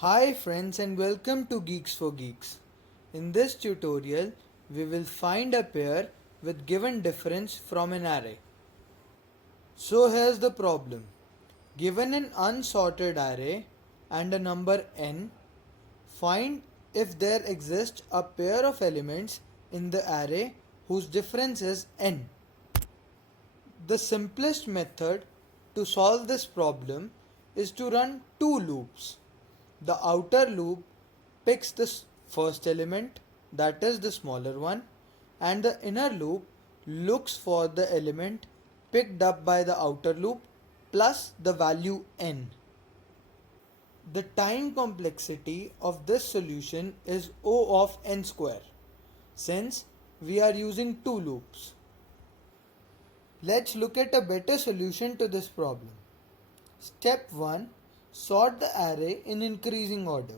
Hi friends and welcome to Geeks for Geeks. In this tutorial, we will find a pair with given difference from an array. So here's the problem. Given an unsorted array and a number n, find if there exists a pair of elements in the array whose difference is n. The simplest method to solve this problem is to run two loops. The outer loop picks the first element, that is the smaller one, and the inner loop looks for the element picked up by the outer loop plus the value n. The time complexity of this solution is O of n square, since we are using two loops. Let's look at a better solution to this problem. Step 1. Sort the array in increasing order.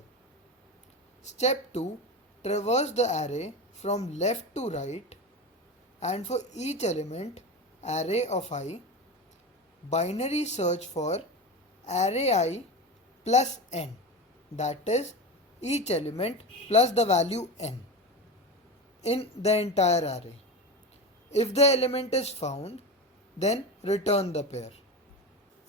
Step 2. Traverse the array from left to right, and for each element array of I, binary search for array I plus n, that is each element plus the value n in the entire array. If the element is found, then return the pair.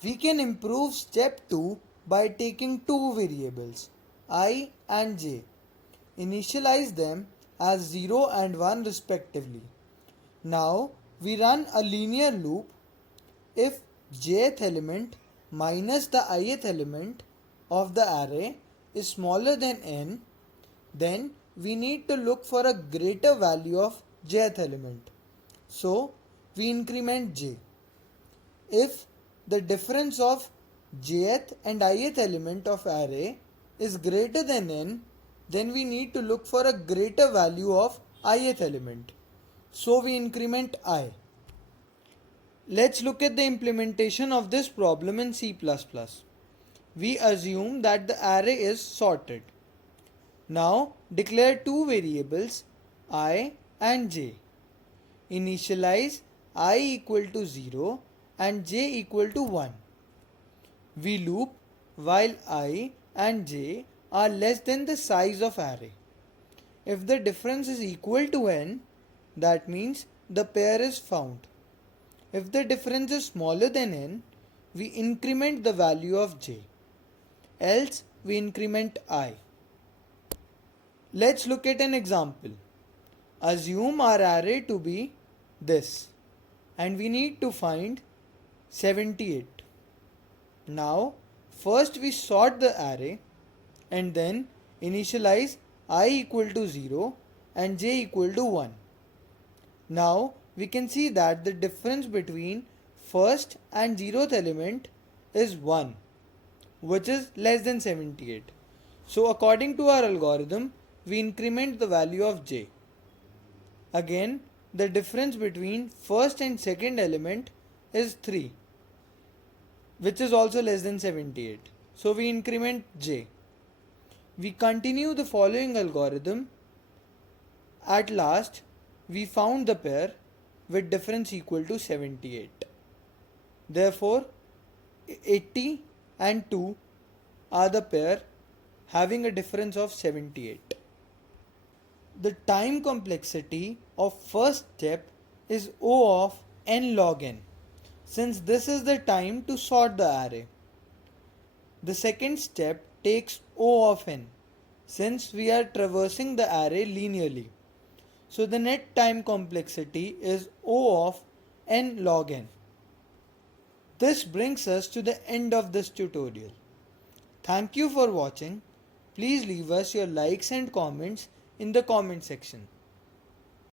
We can improve step 2 by taking two variables, I and j. Initialize them as 0 and 1 respectively. Now we run a linear loop. If jth element minus the ith element of the array is smaller than n, then we need to look for a greater value of jth element. So we increment j. If the difference of jth and ith element of array is greater than n, then we need to look for a greater value of ith element. So we increment I. Let's look at the implementation of this problem in C++. We assume that the array is sorted. Now declare two variables I and j. Initialize I equal to 0 and j equal to 1. We loop while I and j are less than the size of array. If the difference is equal to n, that means the pair is found. If the difference is smaller than n, we increment the value of j. Else we increment I. Let's look at an example. Assume our array to be this, and we need to find 78. Now first we sort the array and then initialize I equal to 0 and j equal to 1. Now we can see that the difference between first and 0th element is 1, which is less than 78. So according to our algorithm, we increment the value of j. Again, the difference between first and second element is 3, which is also less than 78. So we increment j. We continue the following algorithm. At last, we found the pair with difference equal to 78. Therefore, 80 and 2 are the pair having a difference of 78. The time complexity of first step is O of n log n, since this is the time to sort the array. The second step takes O of n, since we are traversing the array linearly. So the net time complexity is O of n log n. This brings us to the end of this tutorial. Thank you for watching. Please leave us your likes and comments in the comment section.